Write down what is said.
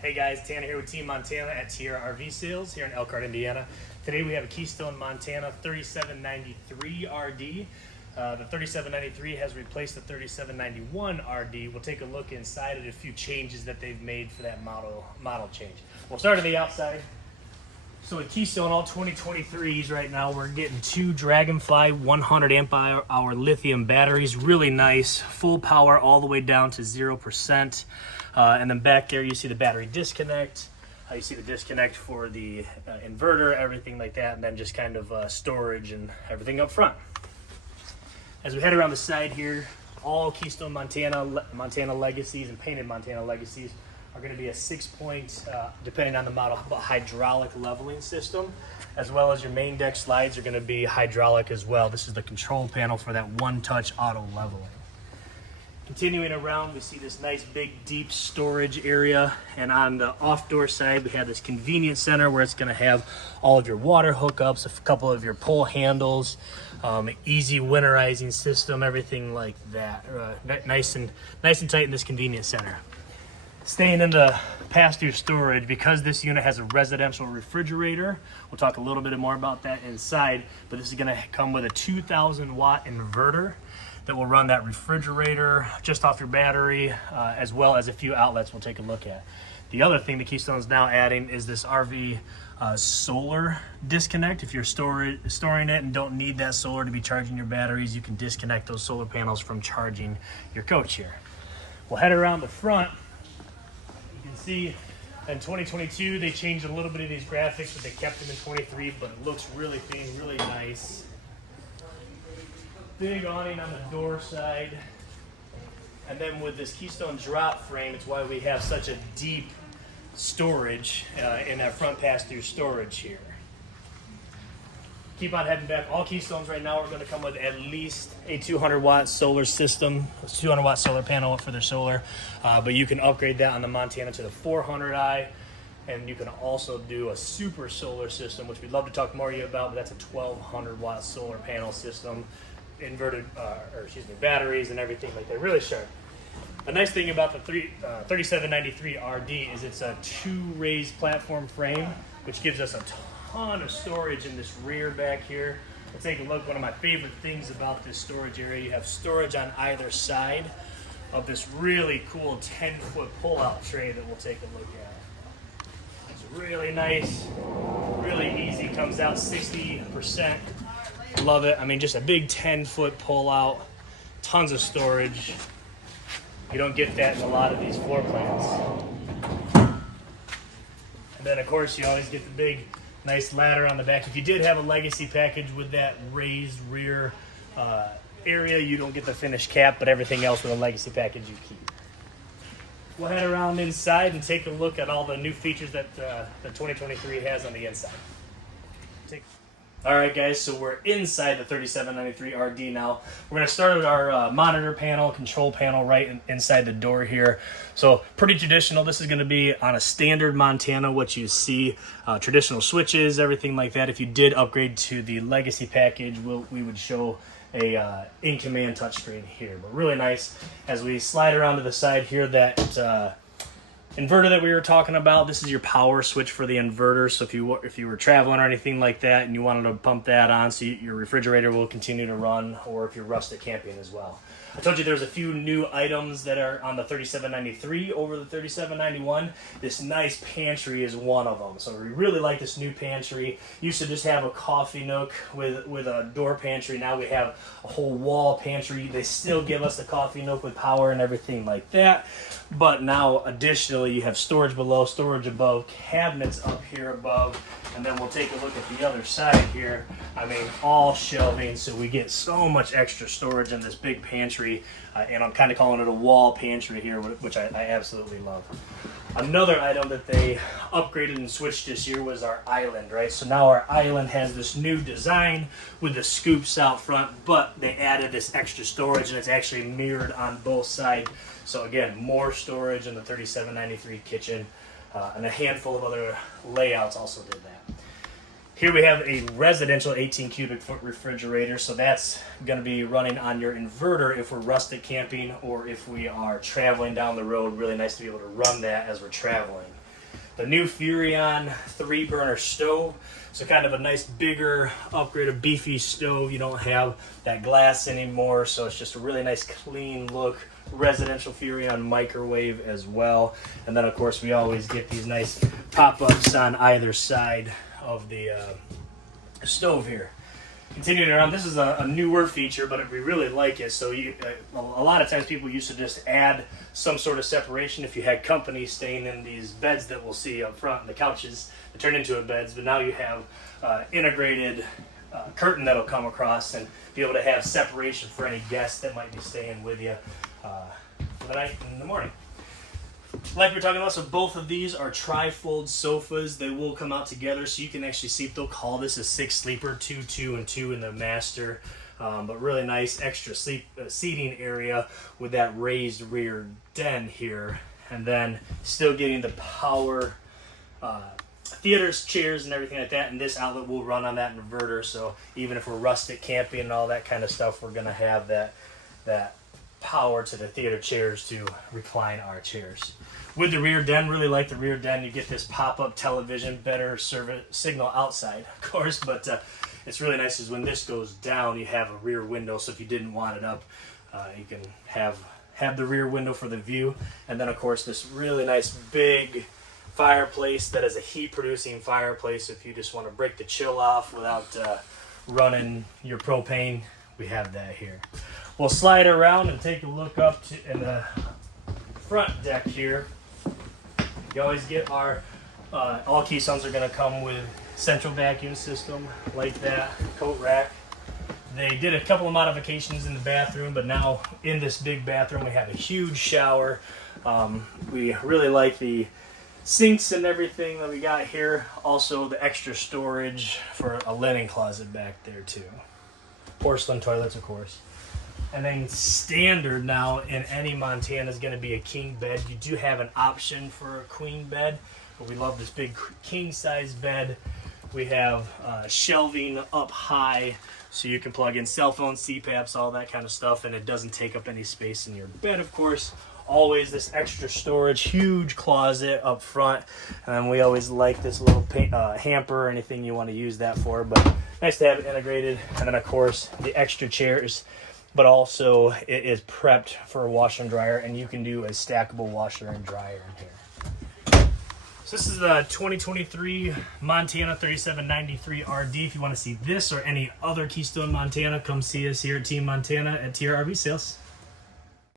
Hey guys, Tanner here with Team Montana at Tiara RV Sales here in Elkhart, Indiana. Today we have a Keystone Montana 3793 RD. The 3793 has replaced the 3791 RD. We'll take a look inside at a few changes that they've made for that model change. We'll start on the outside. So with Keystone, all 2023s right now, we're getting two Dragonfly 100 amp hour lithium batteries. Really nice, full power all the way down to 0%. And then back there, you see the battery disconnect. You see the disconnect for the inverter, everything like that, and then just kind of storage and everything up front. As we head around the side here, all Keystone Montana Legacies and painted Montana Legacies are going to be a 6-point, depending on the model, hydraulic leveling system, as well as your main deck slides are going to be hydraulic as well. This is the control panel for that one-touch auto leveling. Continuing around, we see this nice big deep storage area, and on the off-door side we have this convenience center where it's going to have all of your water hookups, a couple of your pull handles, easy winterizing system, everything like that. Nice and tight in this convenience center. Staying in the pass-through storage, because this unit has a residential refrigerator, we'll talk a little bit more about that inside, but this is going to come with a 2,000 watt inverter that will run that refrigerator just off your battery, as well as a few outlets we'll take a look at. The other thing the Keystone's now adding is this RV solar disconnect. If you're storing it and don't need that solar to be charging your batteries, you can disconnect those solar panels from charging your coach here. We'll head around the front. You can see in 2022 they changed a little bit of these graphics, but they kept them in 23, but it looks really clean, really nice. Big awning on the door side, and then with this Keystone drop frame, it's why we have such a deep storage in that front pass-through storage here. Keep on heading back. All Keystones right now are going to come with at least a 200 watt solar system, 200 watt solar panel for their solar, but you can upgrade that on the Montana to the 400i, and you can also do a super solar system, which we'd love to talk more to you about, but that's a 1200 watt solar panel system. Inverted, batteries and everything like that, really sharp. The nice thing about the 3793 RD is it's a 2-raised platform frame, which gives us a ton of storage in this rear back here. Let's take a look. One of my favorite things about this storage area, you have storage on either side of this really cool 10-foot pull-out tray that we'll take a look at. It's really nice, really easy, comes out 60%. Love it. I mean, just a big 10-foot pull out, tons of storage. You don't get that in a lot of these floor plans. And then, of course, you always get the big, nice ladder on the back. If you did have a legacy package with that raised rear area, you don't get the finished cap, but everything else with a legacy package you keep. We'll head around inside and take a look at all the new features that the 2023 has on the inside. Alright guys, so we're inside the 3793 RD now. We're going to start with our monitor panel, control panel right inside the door here. So pretty traditional. This is going to be on a standard Montana, what you see, traditional switches, everything like that. If you did upgrade to the legacy package, we would show a in-command touchscreen here. But really nice. As we slide around to the side here, that inverter that we were talking about, this is your power switch for the inverter. So if you were traveling or anything like that and you wanted to pump that on so your refrigerator will continue to run, or if you're rustic camping as well. I told you there's a few new items that are on the 3793 over the 3791. This nice pantry is one of them. So we really like this new pantry. Used to just have a coffee nook with a door pantry. Now we have a whole wall pantry. They still give us the coffee nook with power and everything like that. But now additionally you have storage below, storage above, cabinets up here above, and then we'll take a look at the other side here. I mean, all shelving, so we get so much extra storage in this big pantry, and I'm kind of calling it a wall pantry here, which I absolutely love. Another item that they upgraded and switched this year was our island, right? So now our island has this new design with the scoops out front, but they added this extra storage, and it's actually mirrored on both sides. So again, more storage in the 3793 kitchen, and a handful of other layouts also did that. Here we have a residential 18 cubic foot refrigerator, so that's going to be running on your inverter if we're rustic camping or if we are traveling down the road. Really nice to be able to run that as we're traveling. the new Furrion 3-burner stove. So kind of a nice bigger upgraded Beefy stove. You don't have that glass anymore, so it's just a really nice clean look. Residential Furrion microwave as well. And then of course we always get these nice pop-ups on either side of the stove here. Continuing around, this is a newer feature, but we really like it. So a lot of times people used to just add some sort of separation if you had company staying in these beds that we'll see up front, the couches that turn into beds. But now you have integrated curtain that'll come across and be able to have separation for any guests that might be staying with you for the night and in the morning. Like we're talking about, so both of these are tri-fold sofas. They will come out together, so you can actually sleep. They'll call this a 6-sleeper, 2, 2, and 2 in the master. But really nice extra seating area with that raised rear den here. And then still getting the power theaters, chairs, and everything like that. And this outlet will run on that inverter. So even if we're rustic camping and all that kind of stuff, we're going to have that power to the theater chairs to recline our chairs. With the rear den, really like the rear den. You get this pop-up television, better service signal outside, of course, but it's really nice is when this goes down, you have a rear window, so if you didn't want it up, you can have the rear window for the view. And then of course this really nice big fireplace that is a heat-producing fireplace. If you just want to break the chill off without running your propane, we have that here. We'll slide around and take a look up in the front deck here. You always get our, all Keystones are going to come with central vacuum system like that, coat rack. They did a couple of modifications in the bathroom, but now in this big bathroom we have a huge shower. We really like the sinks and everything that we got here. Also the extra storage for a linen closet back there too. Porcelain toilets, of course. And then standard now in any Montana is going to be a king bed. You do have an option for a queen bed, but we love this big king size bed. We have shelving up high, so you can plug in cell phones, CPAPs, all that kind of stuff, and it doesn't take up any space in your bed, of course. Always this extra storage, huge closet up front, and we always like this little hamper or anything you want to use that for, but nice to have it integrated. And then of course the extra chairs, but also it is prepped for a washer and dryer, and you can do a stackable washer and dryer in here. So this is the 2023 Montana 3793 RD. If you want to see this or any other Keystone Montana, come see us here at Team Montana at Tiara RV Sales.